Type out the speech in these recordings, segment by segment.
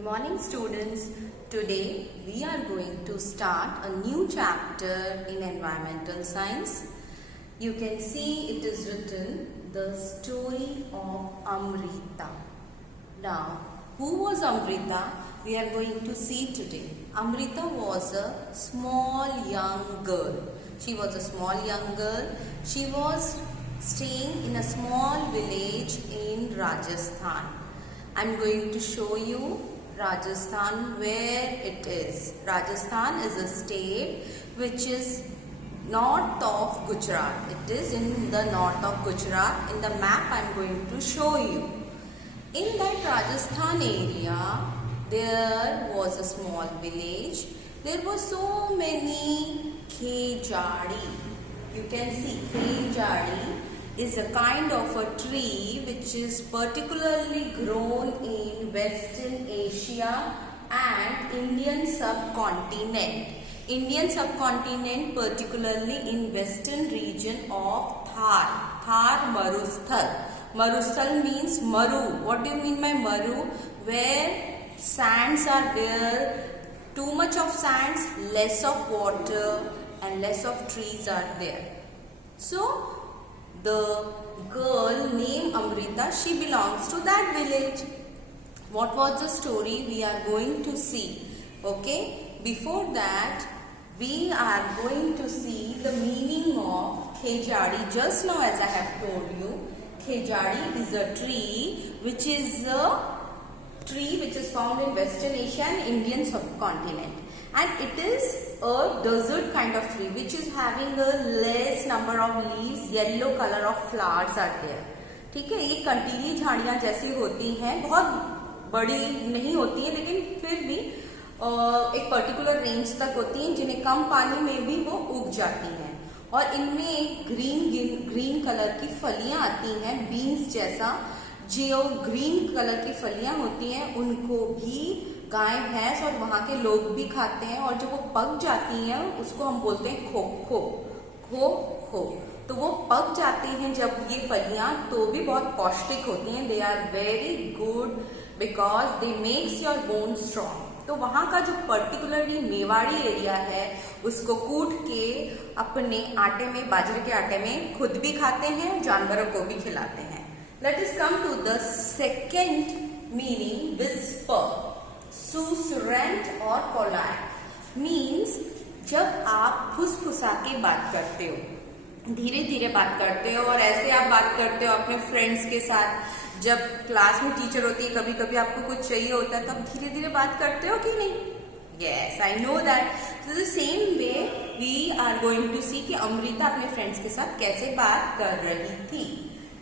Good morning students. Today we are going to start a new chapter in environmental science. You can see it is written the story of Amrita. Now who was Amrita? We are going to see today. Amrita was a small young girl. She was a small young girl. She was staying in a small village in Rajasthan. I am going to show you Rajasthan, where it is. Rajasthan is a state which is north of Gujarat. It is in the north of Gujarat. In the map I am going to show you. In that Rajasthan area, there was a small village. There were so many khejadi. You can see khejadi is a kind of a tree which is particularly grown in Western Asia and Indian subcontinent. Indian subcontinent, particularly in western region of Thar. Thar Marusthal. Marusthal means Maru. What do you mean by Maru? Where sands are there, too much of sands, less of water and less of trees are there. So the girl named Amrita, she belongs to that village. What was the story we are going to see? Okay, before that we are going to see the meaning of khejadi. Just now, as I have told you, khejadi is a tree which is found in Western Asia and Indian subcontinent, and it is a desert kind of tree which is having a less number of leaves, yellow color of flowers are there. ठीक है, ये कंटीली झाड़ियाँ जैसी होती हैं, बहुत बड़ी नहीं होती हैं, लेकिन फिर भी एक पर्टिकुलर रेंज तक होती हैं, जिन्हें कम पानी में भी वो उग जाती हैं, और इनमें एक ग्रीन कलर की फलियां आती हैं, बीन्स जैसा जो ग्रीन कलर की फलियां होती हैं, उनको भी गाय भैंस और वहाँ के लोग भी खाते हैं, और जब वो पक जाती हैं उसको हम बोलते हैं खो खो खो खो। तो वो पक जाते हैं जब ये फलियां, तो भी बहुत पौष्टिक होती हैं। They are very good because they makes your bone strong. तो वहाँ का जो पर्टिकुलरली मेवाड़ी एरिया है, उसको कूट के अपने आटे में, बाजरे के आटे में खुद भी खाते हैं, जानवरों को भी खिलाते हैं। Let us come to the second meaning, whisper. Susurrant और पोलाइट मीन्स जब आप फुसफुसा के बात करते हो, धीरे धीरे बात करते हो, और ऐसे आप बात करते हो अपने फ्रेंड्स के साथ। जब क्लास में टीचर होती है, कभी कभी आपको कुछ चाहिए होता है, तब धीरे धीरे बात करते हो कि नहीं? Yes, I know that. So the same way we are going to see कि अमृता अपने फ्रेंड्स के साथ कैसे बात कर रही थी।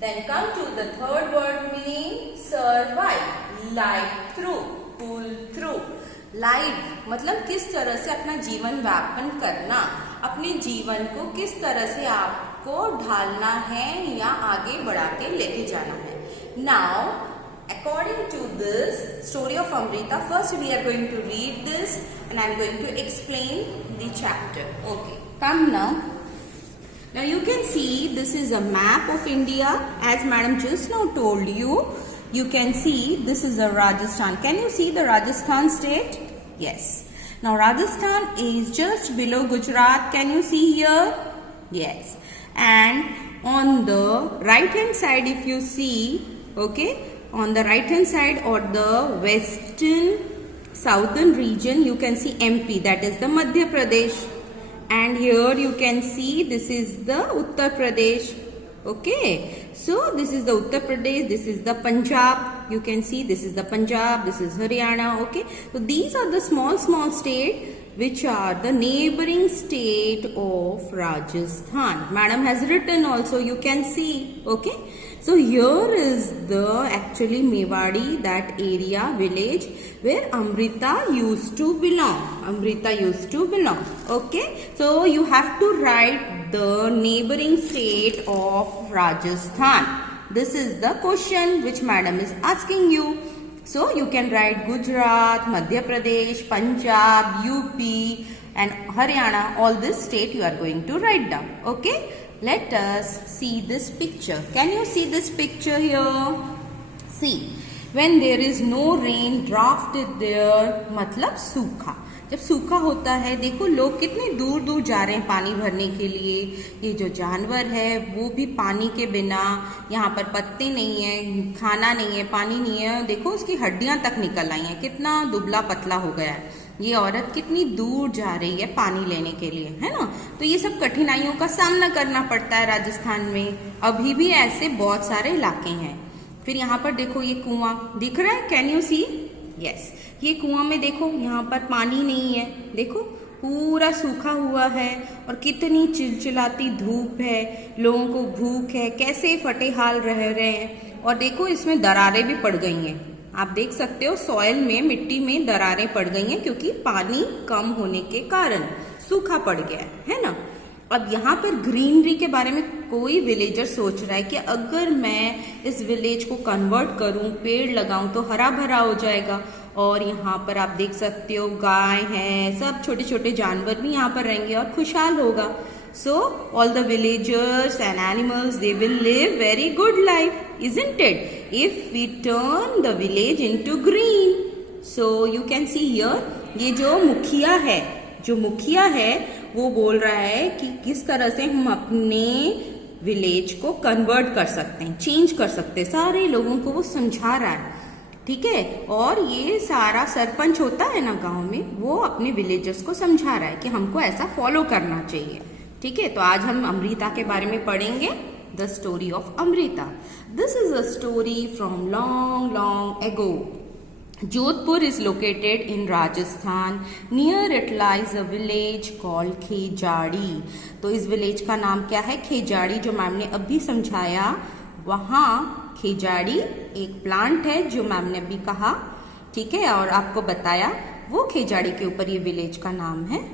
Then come to the third word meaning, survive, life through, pull through. Life मतलब किस तरह से अपना जीवन व्यापन करना, अपने जीवन को किस तरह से आपको ढालना है या आगे बढ़ा के लेके जाना है। Now according to this story of Amrita, first we are going to read this and I am going to explain the chapter. Okay, come now. Now you can see this is a map of India, as madam just now told you. You can see this is a Rajasthan. Can you see the Rajasthan state? Yes. Now Rajasthan is just below Gujarat. Can you see here? Yes. And on the right hand side, if you see, okay, on the right hand side or the western southern region, you can see MP, that is the Madhya Pradesh. And here you can see this is the Uttar Pradesh. Okay, so this is the Uttar Pradesh, this is the Punjab. You can see this is the Punjab, this is Haryana. Okay, so these are the small states which are the neighboring state of Rajasthan. Madam has written also, you can see. Okay, so here is the actually Mewadi, that area, village where Amrita used to belong. Amrita used to belong. Okay, so you have to write the neighboring state of Rajasthan. This is the question which madam is asking you. So you can write Gujarat, Madhya Pradesh, Punjab, UP and Haryana. All this state you are going to write down. Okay, let us see this picture. Can you see this picture here? See, When there is no rain, drought is there, मतलब सूखा। जब सूखा होता है, देखो लोग कितने दूर दूर जा रहे हैं पानी भरने के लिए। ये जो जानवर है वो भी पानी के बिना, यहाँ पर पत्ते नहीं है, खाना नहीं है, पानी नहीं है, देखो उसकी हड्डियां तक निकल आई हैं, कितना दुबला पतला हो गया है। ये औरत कितनी दूर जा रही है पानी लेने के लिए, है ना। तो ये सब कठिनाइयों का सामना करना पड़ता है राजस्थान में। अभी भी ऐसे बहुत सारे इलाके हैं। फिर यहाँ पर देखो ये कुआं दिख रहा है, कैन यू सी? यस, ये कुआं में देखो यहाँ पर पानी नहीं है, देखो पूरा सूखा हुआ है और कितनी चिलचिलाती धूप है, लोगों को भूख है, कैसे फटे हाल रह रहे हैं। और देखो इसमें दरारें भी पड़ गई हैं, आप देख सकते हो सॉइल में, मिट्टी में दरारें पड़ गई हैं क्योंकि पानी कम होने के कारण सूखा पड़ गया है ना। अब यहाँ पर ग्रीनरी के बारे में कोई विलेजर सोच रहा है कि अगर मैं इस विलेज को कन्वर्ट करूं, पेड़ लगाऊं तो हरा भरा हो जाएगा। और यहाँ पर आप देख सकते हो गाय हैं, सब छोटे छोटे जानवर भी यहाँ पर रहेंगे और खुशहाल होगा। So all the villagers and animals, they will live very good life, isn't it? If we turn the village into green. So you can see here, ये जो मुखिया है वो बोल रहा है कि किस तरह से हम अपने विलेज को कन्वर्ट कर सकते हैं, चेंज कर सकते हैं। सारे लोगों को वो समझा रहा है, ठीक है। और ये सारा सरपंच होता है ना गांव में, वो अपने विलेजर्स को समझा रहा है कि हमको ऐसा फॉलो करना चाहिए, ठीक है। तो आज हम अमृता के बारे में पढ़ेंगे, the story of Amrita. This is a story from long long ago. Jodhpur is located in Rajasthan. Near it lies a village called खेजाड़ी। तो इस विलेज का नाम क्या है? खेजाड़ी, जो मैम ने अभी समझाया। वहाँ खेजाड़ी एक प्लांट है जो मैम ने अभी कहा, ठीक है, और आपको बताया। वो खेजाड़ी के ऊपर ये विलेज का नाम है।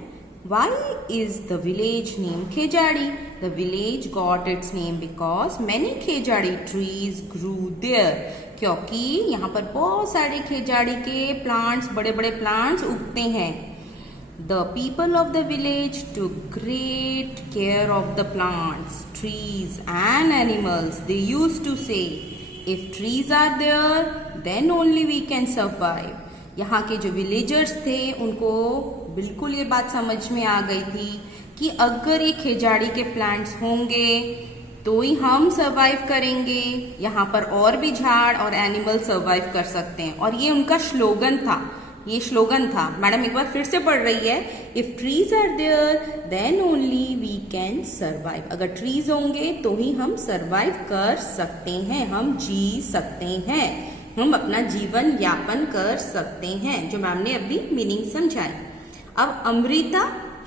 Why is the village named Khejadi? The village got its name because many Khejadi trees grew there. क्योंकि यहाँ पर बहुत सारे खेजाड़ी के प्लांट्स, बड़े बड़े प्लांट्स उगते हैं। The people of the village took great care of the plants, trees and animals. They used to say, if trees are there, then only we can survive. यहाँ के जो विलेजर्स थे उनको बिल्कुल ये बात समझ में आ गई थी कि अगर ये खेजाड़ी के प्लांट्स होंगे तो ही हम सरवाइव करेंगे। यहाँ पर और भी झाड़ और एनिमल सरवाइव कर सकते हैं। और ये उनका स्लोगन था, ये स्लोगन था। मैडम एक बार फिर से पढ़ रही है, if trees are there then only we can survive. अगर ट्रीज होंगे तो ही हम सरवाइव कर सकते हैं, हम जी सकते हैं, हम अपना जीवन यापन कर सकते हैं, जो मैम ने अभी मीनिंग समझाई। अब अमृता,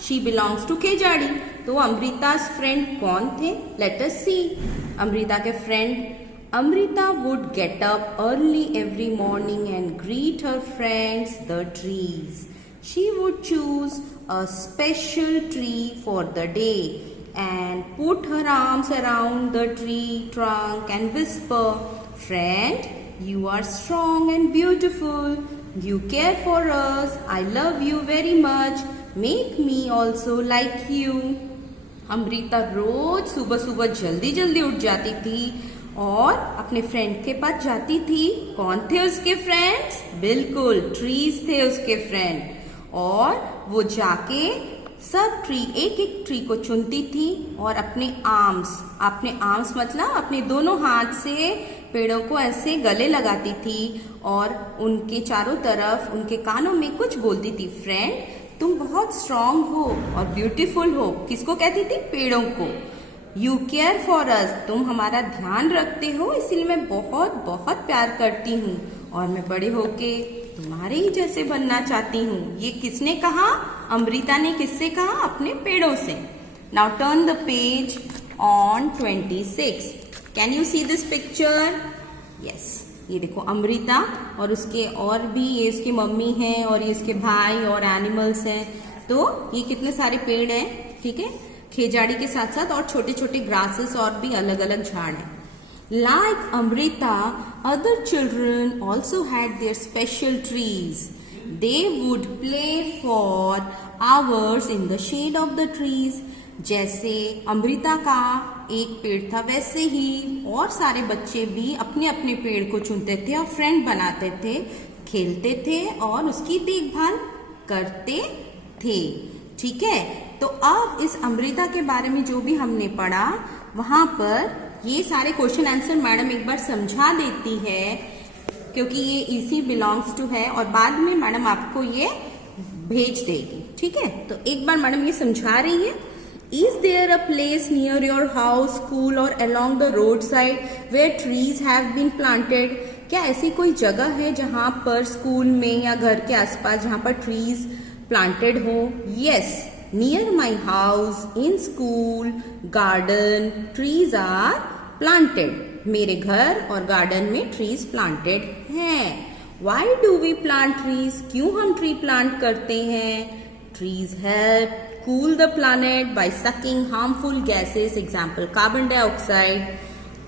शी बिलोंग्स टू खेजाड़ी। तो अमृता's फ्रेंड कौन थे? लेट अस सी। अमृता के friend, Amrita would get up early every morning and greet her friends the trees. She would choose a special tree for the day and put her arms around the tree trunk and whisper, friend, you are strong and beautiful. You care for us. I love you very much. Make me also like you. Amrita रोज सुबह सुबह जल्दी जल्दी उठ जाती थी और अपने फ्रेंड के पास जाती थी। कौन थे उसके फ्रेंड्स? बिल्कुल ट्रीज थे उसके फ्रेंड। और वो जाके सब ट्री, एक एक ट्री को चुनती थी और अपने आर्म्स मतलब अपने दोनों हाथ से पेड़ों को ऐसे गले लगाती थी और उनके चारों तरफ उनके कानों में कुछ बोलती थी, फ्रेंड तुम बहुत स्ट्रांग हो और ब्यूटीफुल हो। किसको कहती थी? पेड़ों को। यू केयर फॉर अस, तुम हमारा ध्यान रखते हो, इसलिए मैं बहुत बहुत प्यार करती हूँ और मैं बड़े होके तुम्हारे ही जैसे बनना चाहती हूँ। ये किसने कहा? अमृता ने। किससे कहा? अपने पेड़ों से। Now turn the page on 26। Can you see this picture? Yes, ये देखो अमृता और उसके और भी, ये इसकी मम्मी है और ये इसके भाई और एनिमल्स हैं। तो ये कितने सारे पेड़ हैं, ठीक है, खेजाड़ी के साथ साथ और छोटे छोटे ग्रासेस और भी अलग अलग झाड़ हैं। Like Amrita, other children also had their special trees. They would play for hours in the shade of the trees. जैसे अमृता का एक पेड़ था वैसे ही और सारे बच्चे भी अपने अपने पेड़ को चुनते थे और फ्रेंड बनाते थे, खेलते थे और उसकी देखभाल करते थे। ठीक है, तो अब इस अमृता के बारे में जो भी हमने पढ़ा वहां पर ये सारे क्वेश्चन आंसर मैडम एक बार समझा देती है, क्योंकि ये इसी बिलोंग्स टू है और बाद में मैडम आपको ये भेज देगी। ठीक है, तो एक बार मैडम ये समझा रही है। Is there a place near your house, school or along the roadside where trees have been planted? क्या ऐसी कोई जगह है जहां पर स्कूल में या घर के आसपास जहां पर ट्रीज प्लांटेड हो? Yes, near my house, in school, garden, trees are planted. मेरे घर और गार्डन में ट्रीज प्लांटेड हैं। Why do we plant trees? क्यों हम ट्री प्लांट करते हैं? Trees help cool the planet by sucking harmful gases, example carbon dioxide.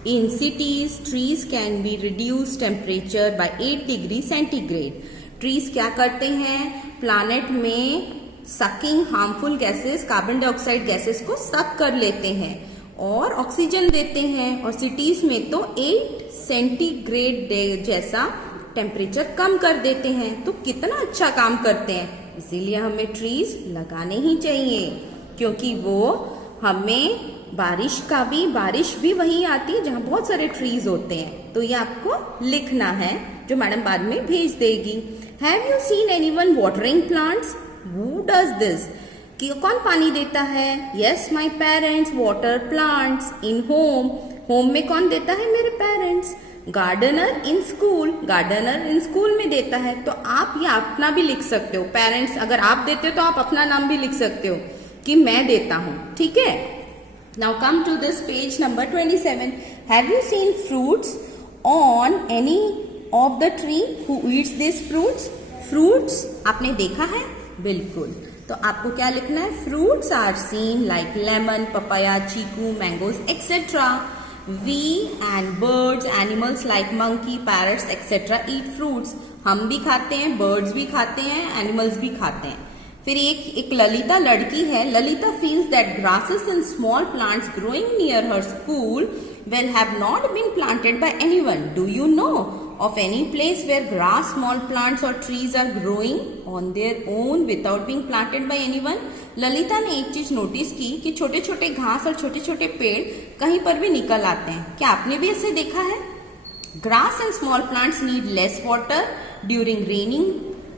In cities, trees can be reduced temperature by 8 degree centigrade. Trees क्या करते हैं? Planet में sucking harmful gases, carbon dioxide gases को सक कर लेते हैं और ऑक्सीजन देते हैं। और सिटीज में तो 8 सेंटीग्रेड जैसा टेम्परेचर कम कर देते हैं। तो कितना अच्छा काम करते हैं, इसीलिए हमें ट्रीज लगाने ही चाहिए, क्योंकि वो हमें बारिश भी वहीं आती है जहां बहुत सारे ट्रीज होते हैं। तो ये आपको लिखना है, जो मैडम बाद में भेज देगी। Have you seen anyone watering plants? Who does this? कि कौन पानी देता है? Yes, my parents water plants in home. Home में कौन देता है? मेरे parents. Gardener in school, gardener in school में देता है। तो आप ये अपना भी लिख सकते हो, पेरेंट्स अगर आप देते हो तो आप अपना नाम भी लिख सकते हो कि मैं देता हूं। ठीक है, now come to this page number 27। Have you seen fruits on any of the tree? Who eats this fruits? Fruits आपने देखा है? बिल्कुल, तो आपको क्या लिखना है? Fruits are seen like lemon, papaya, chikoo, mangoes etcetera. We and birds, animals like monkey, parrots, etc. eat fruits. हम भी खाते हैं, birds भी खाते हैं, animals भी खाते हैं। फिर एक ललिता लड़की है। Lalita feels that grasses and small plants growing near her school will have not been planted by anyone. Do you know of any place where grass, small plants or trees are growing on their own without being planted by anyone? Lalita ने एक चीज notice की कि छोटे छोटे घास और छोटे छोटे पेड़ कहीं पर भी निकल आते हैं। क्या आपने भी ऐसे देखा है? Grass and small plants need less water during raining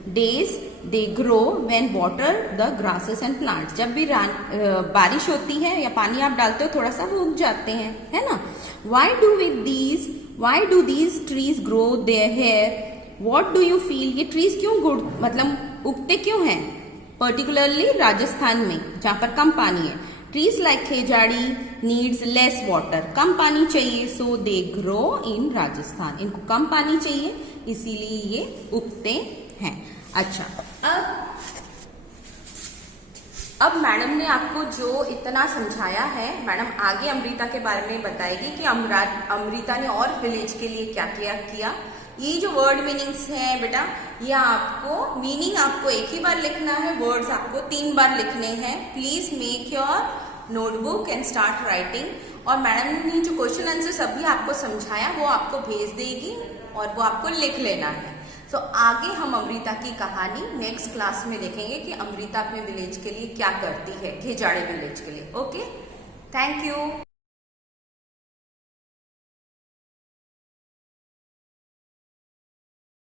days, they grow when water the grasses and plants. जब भी बारिश होती है या पानी आप डालते हो थोड़ा सा वो उग जाते हैं, है ना? Why do these trees grow their hair? What do you feel? ये ट्रीज क्यों मतलब उगते क्यों हैं? पर्टिकुलरली राजस्थान में जहां पर कम पानी है। Trees like khejri needs less water, कम पानी चाहिए, सो दे ग्रो इन राजस्थान। इनको कम पानी चाहिए इसीलिए ये उगते हैं। अच्छा, अब मैडम ने आपको जो इतना समझाया है, मैडम आगे अमृता के बारे में बताएगी कि अमृता ने और विलेज के लिए क्या क्या किया। ये जो वर्ड मीनिंग्स हैं बेटा, ये आपको मीनिंग आपको एक ही बार लिखना है, वर्ड्स आपको 3 बार लिखने हैं। Please make your notebook and start writing. और मैडम ने जो क्वेश्चन आंसर सभी आपको समझाया वो आपको भेज देगी और वो आपको लिख लेना है। तो आगे हम अमृता की कहानी नेक्स्ट क्लास में देखेंगे कि अमृता अपने विलेज के लिए क्या करती है, खेजाड़े विलेज के लिए। Okay, thank you.